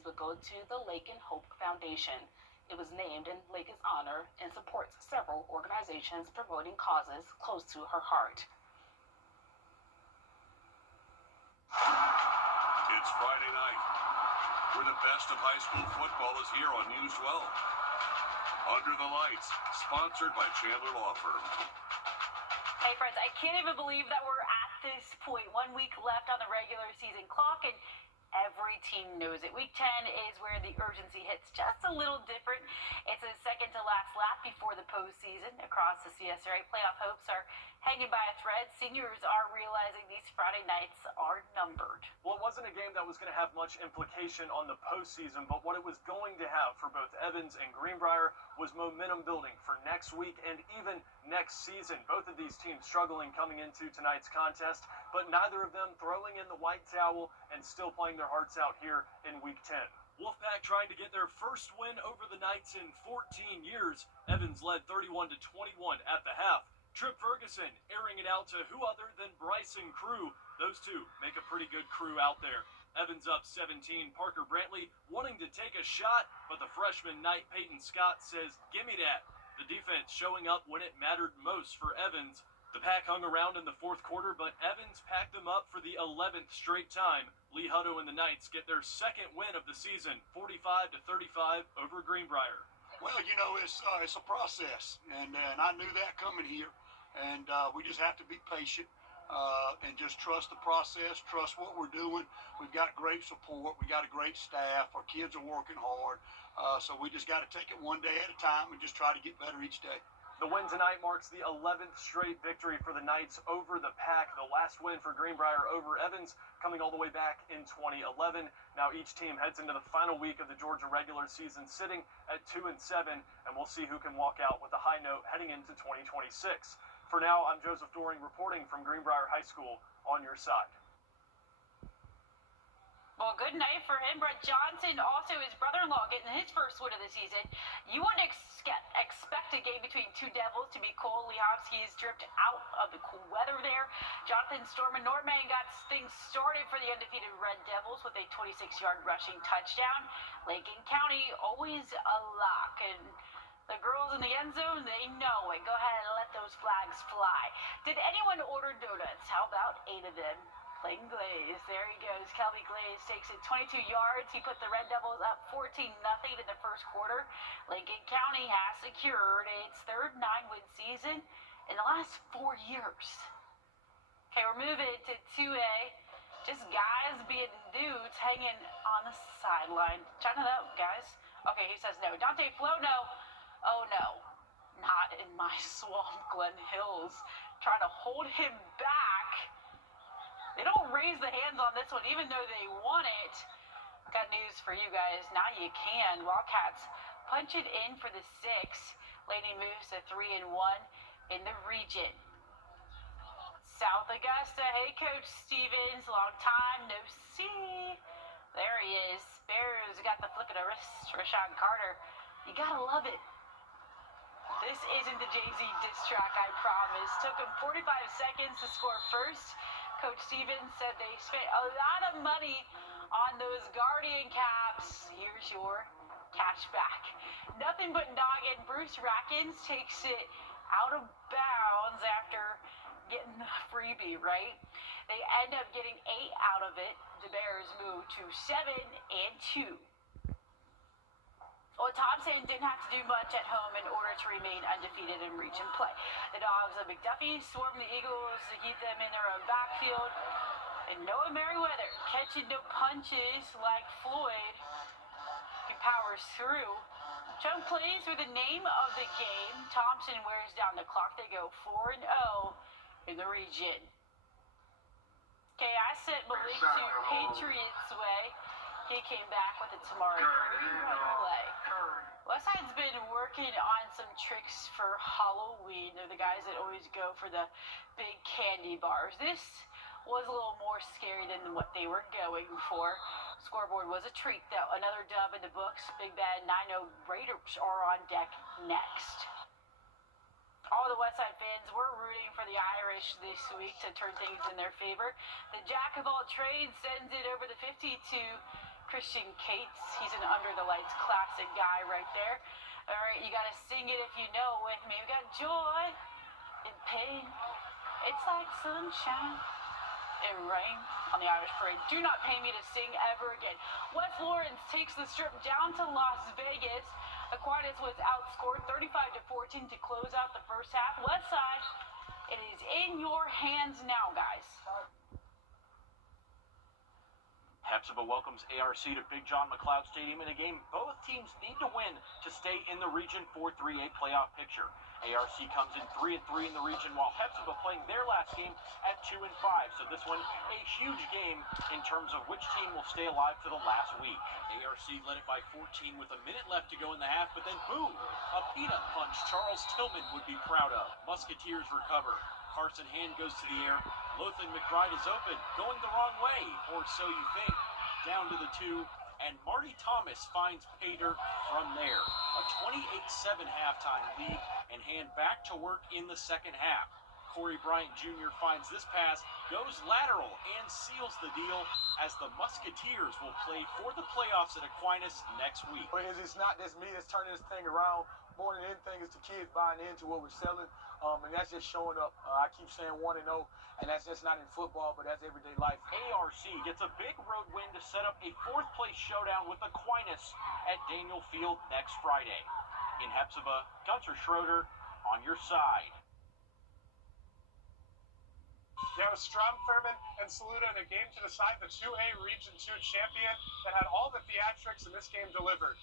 would go to the Lake and Hope Foundation. It was named in Lake's honor and supports several organizations promoting causes close to her heart. It's Friday night, where the best of high school football is here on News 12. Under the Lights, sponsored by Chandler Law Firm. Hey friends, I can't even believe that we're at this point. 1 week left on the regular season clock, and every team knows it. Week 10 is where the urgency hits just a little different. It's a second to last lap before the postseason. Across the CSRA, playoff hopes are hanging by a thread. Seniors are realizing these Friday nights are numbered. Well, it wasn't a game that was going to have much implication on the postseason, but what it was going to have for both Evans and Greenbrier was momentum building for next week and even next season. Both of these teams struggling coming into tonight's contest, but neither of them throwing in the white towel and still playing their hearts out here in Week 10. Wolfpack trying to get their first win over the Knights in 14 years. Evans led 31-21 at the half. Trip Ferguson airing it out to who other than Bryson Crew. Those two make a pretty good crew out there. Evans up 17. Parker Brantley wanting to take a shot, but the freshman Knight Peyton Scott says, "Gimme that." The defense showing up when it mattered most for Evans. The Pack hung around in the fourth quarter, but Evans packed them up for the 11th straight time. Lee Hutto and the Knights get their second win of the season, 45-35 over Greenbrier. Well, you know, it's a process, and I knew that coming here, and we just have to be patient and just trust the process, trust what we're doing. We've got great support. We got a great staff. Our kids are working hard, so we just got to take it one day at a time and just try to get better each day. The win tonight marks the 11th straight victory for the Knights over the Pack. The last win for Greenbrier over Evans coming all the way back in 2011. Now each team heads into the final week of the Georgia regular season sitting at 2-7, and we'll see who can walk out with a high note heading into 2026. For now, I'm Joseph Doring reporting from Greenbrier High School on your side. Well, good night for him. Brett Johnson, also his brother-in-law, getting his first win of the season. You wouldn't expect a game between two Devils to be cold. Lehovsky's dripped out of the cool weather there. Jonathan Storm and Norman got things started for the undefeated Red Devils with a 26-yard rushing touchdown. Lincoln County always a lock, and the girls in the end zone, they know it. Go ahead and let those flags fly. Did anyone order donuts? How about 8 of them? Plain Glaze. There he goes. Kelby Glaze takes it 22 yards. He put the Red Devils up 14-0 in the first quarter. Lincoln County has secured its third 9-win season in the last 4 years. Okay, we're moving to 2A. Just guys being dudes hanging on the sideline. Trying to know, guys. Okay, he says no. Dante Flono. Oh no. Not in my swamp, Glen Hills. Trying to hold him back. They don't raise the hands on this one, even though they want it. Got news for you guys. Now you can. Wildcats punch it in for the 6. Lady moves to 3-1 in the region. South Augusta, hey, Coach Stevens. Long time no see. There he is. Bears got the flick of the wrist. Rashawn Carter. You gotta love it. This isn't the Jay-Z diss track, I promise. Took him 45 seconds to score first. Coach Stevens said they spent a lot of money on those Guardian caps. Here's your cash back. Nothing but noggin. Bruce Rackins takes it out of bounds after getting the freebie, right? They end up getting 8 out of it. The Bears move to 7-2. Well, Thompson didn't have to do much at home in order to remain undefeated in region play. The Dogs of McDuffie swarmed the Eagles to keep them in their own backfield. And Noah Merriweather catching no punches like Floyd. He powers through. Chunk plays with the name of the game. Thompson wears down the clock. They go 4-0 in the region. Okay, I sent Malik to Patriots way. He came back with a Tamari play. Westside's been working on some tricks for Halloween. They're the guys that always go for the big candy bars. This was a little more scary than what they were going for. Scoreboard was a treat, though. Another dub in the books. Big Bad 9-0 Raiders are on deck next. All the Westside fans were rooting for the Irish this week to turn things in their favor. The jack of all trades sends it over the 50 to Christian Cates, he's an Under the Lights classic guy right there. All right, you got to sing it if you know with me. We got joy and pain. It's like sunshine and rain on the Irish Parade. Do not pay me to sing ever again. West Lawrence takes the Strip down to Las Vegas. Aquinas was outscored 35-14 to close out the first half. West Side, it is in your hands now, guys. Hephzibah welcomes ARC to Big John McLeod Stadium in a game both teams need to win to stay in the Region 4-3A playoff picture. ARC comes in 3-3 in the region, while Hephzibah playing their last game at 2-5. So this one, a huge game in terms of which team will stay alive for the last week. ARC led it by 14 with a minute left to go in the half, but then boom, a peanut punch Charles Tillman would be proud of. Musketeers recover. Carson Hand goes to the air. Lothan McBride is open, going the wrong way, or so you think. Down to the 2, and Marty Thomas finds pay dirt from there. A 28-7 halftime lead, and Hand back to work in the second half. Corey Bryant Jr. finds this pass, goes lateral, and seals the deal as the Musketeers will play for the playoffs at Aquinas next week. It's not just me that's turning this thing around. More than anything, it's the kids buying into what we're selling, and that's just showing up. I keep saying 1-0, and that's just not in football, but that's everyday life. ARC gets a big road win to set up a fourth-place showdown with Aquinas at Daniel Field next Friday. In Hephzibah, Gunter Schroeder on your side. You have Strom Thurmond and Saluda in a game to decide the 2A Region 2 champion that had all the theatrics and this game delivered.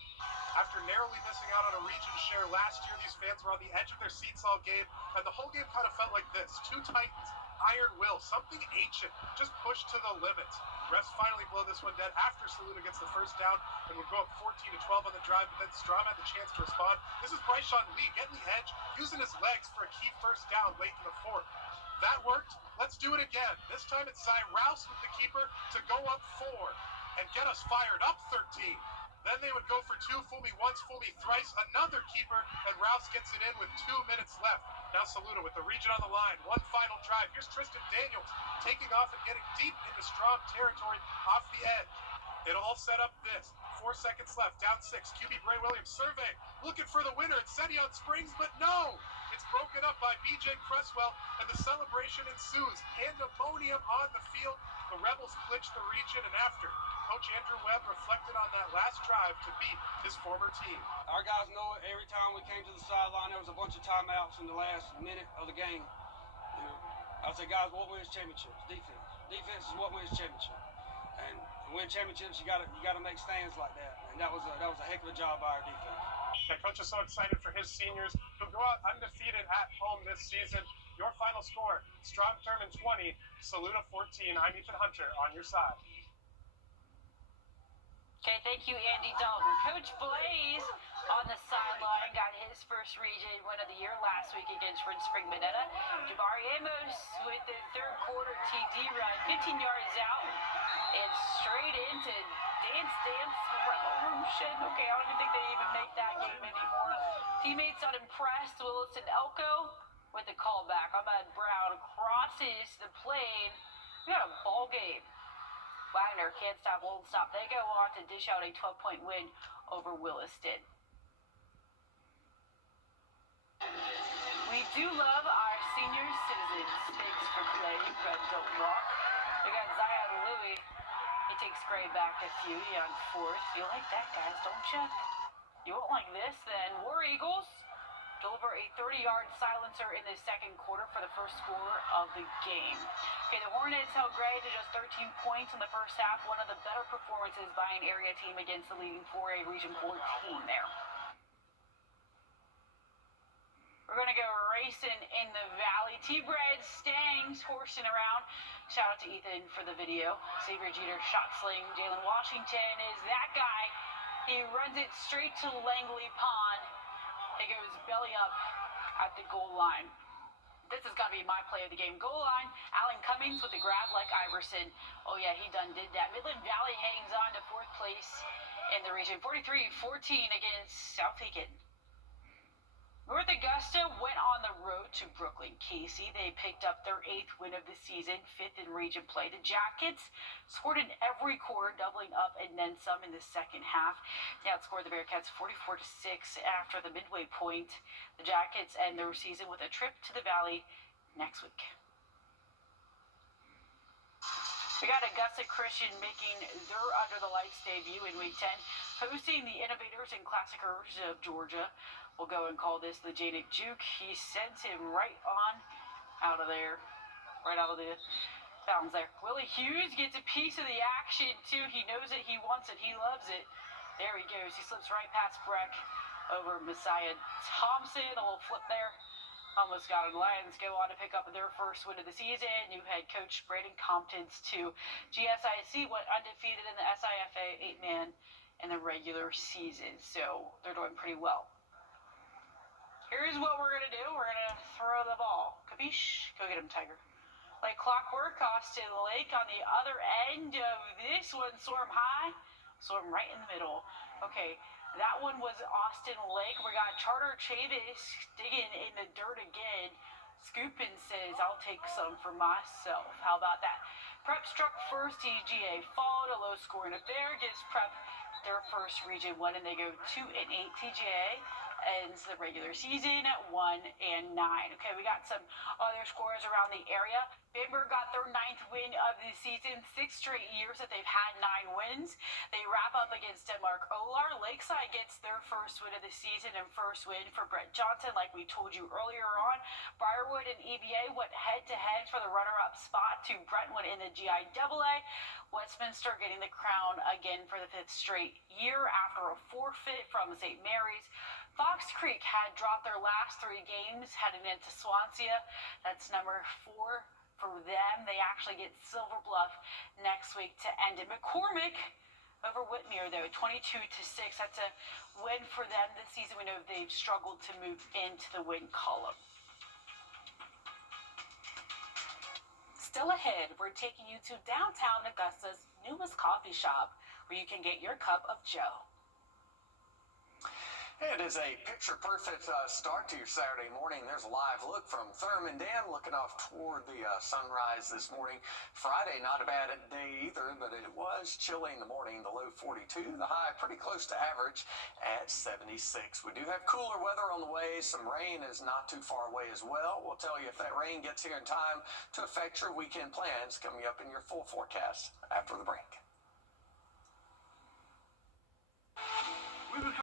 After narrowly missing out on a region share last year, these fans were on the edge of their seats all game, and the whole game kind of felt like this. Two Titans, iron will, something ancient, just pushed to the limit. Refs finally blow this one dead after Saluda gets the first down and would go up 14-12 on the drive, but then Strom had the chance to respond. This is Bryshon Lee getting the edge, using his legs for a key first down late in the fourth. That worked. Let's do it again. This time it's Zy Rouse with the keeper to go up 4 and get us fired up 13. Then they would go for 2, fool me once, fool me thrice, another keeper, and Rouse gets it in with 2 minutes left. Now Saluda with the region on the line. One final drive. Here's Tristan Daniels taking off and getting deep into strong territory off the edge. It'll all set up this. 4 seconds left. Down 6. QB Bray Williams survey. Looking for the winner. It's Senion Springs, but no! It's broken up by BJ Cresswell, and the celebration ensues. Pandemonium on the field. The Rebels clinch the region, and after, Coach Andrew Webb reflected on that last drive to beat his former team. Our guys know it. Every time we came to the sideline, there was a bunch of timeouts in the last minute of the game. You know, I say, guys, what wins championships? Defense. Defense is what wins championships. And to win championships, you gotta make stands like that. And that was a heck of a job by our defense. Yeah, Coach is so excited for his seniors who go out undefeated at home this season. Your final score, Strom Thurmond 20, Saluda 14. I'm Ethan Hunter on your side. Okay, thank you, Andy Dalton. Coach Blaze on the sideline got his first region win of the year last week against Red Spring Minetta. Jabari Amos with the third quarter TD run, 15 yards out and straight into Dance Revolution. Okay, I don't even think they even make that game anymore. Teammates unimpressed. Williston Elko with the callback. Ahmed Brown crosses the plane. We got a ball game. Wagner can't stop, won't stop. They go on to dish out a 12-point win over Williston. We do love our senior citizens. Thanks for playing, but don't walk. We got Zion Louis. He takes Gray back a few on 4th. You like that, guys, don't you? You won't like this, then. War Eagles deliver a 30-yard silencer in the second quarter for the first score of the game. Okay, the Hornets held Gray to just 13 points in the first half, one of the better performances by an area team against the leading 4A Region 4 team there. We're going to go racing in the valley. T-Bread Stangs horsing around. Shout out to Ethan for the video. Xavier Jeter shot sling. Jalen Washington is that guy. He runs it straight to Langley Pond. He goes belly up at the goal line. This has got to be my play of the game. Goal line, Allen Cummings with the grab like Iverson. Oh yeah, he did that. Midland Valley hangs on to 4th place in the region. 43-14 against South Aiken. North Augusta went on the road to Brooklyn Casey. They picked up their 8th win of the season, 5th in region play. The Jackets scored in every quarter, doubling up and then some in the second half. They outscored the Bearcats 44-6 after the midway point. The Jackets end their season with a trip to the Valley next week. We got Augusta Christian making their Under the Lights debut in Week 10, hosting the Innovators and Classicers of Georgia. We'll go and call this the Janic Juke. He sends him right on out of there, right out of the bounds there. Willie Hughes gets a piece of the action too. He knows it, he wants it, he loves it. There he goes. He slips right past Breck over Messiah Thompson. A little flip there. Almost got it. Lions go on to pick up their first win of the season. New head coach Braden Compton's to GSIC went undefeated in the SIFA 8-man in the regular season. So they're doing pretty well. Here's what we're going to do. We're going to throw the ball. Capiche? Go get him, Tiger. Like clockwork, Austin Lake on the other end of this one. Storm high. Storm right in the middle. Okay, that one was Austin Lake. We got Charter Chavis digging in the dirt again. Scoopin says, I'll take some for myself. How about that? Prep struck first. TGA followed. A low scoring affair gives Prep their first Region 1, and they go 2-8. TGA ends the regular season at 1-9. Okay, we got some other scores around the area. Bamberg got their 9th win of the season, 6 straight years that they've had 9 wins. They wrap up against Denmark Olar. Lakeside gets their first win of the season and first win for Brett Johnson, like we told you earlier on. Briarwood and EBA went head-to-head for the runner-up spot to Brentwood in the GIAA. Westminster getting the crown again for the 5th straight year after a forfeit from St. Mary's. Fox Creek had dropped their last 3 games heading into Swansea. That's number 4 for them. They actually get Silver Bluff next week to end it. McCormick over Whitmere, though, 22-6. That's a win for them this season. We know they've struggled to move into the win column. Still ahead, we're taking you to downtown Augusta's newest coffee shop, where you can get your cup of Joe. It is a picture-perfect start to your Saturday morning. There's a live look from Thurman Dam looking off toward the sunrise this morning. Friday, not a bad day either, but it was chilly in the morning. The low 42, the high pretty close to average at 76. We do have cooler weather on the way. Some rain is not too far away as well. We'll tell you if that rain gets here in time to affect your weekend plans coming up in your full forecast after the break.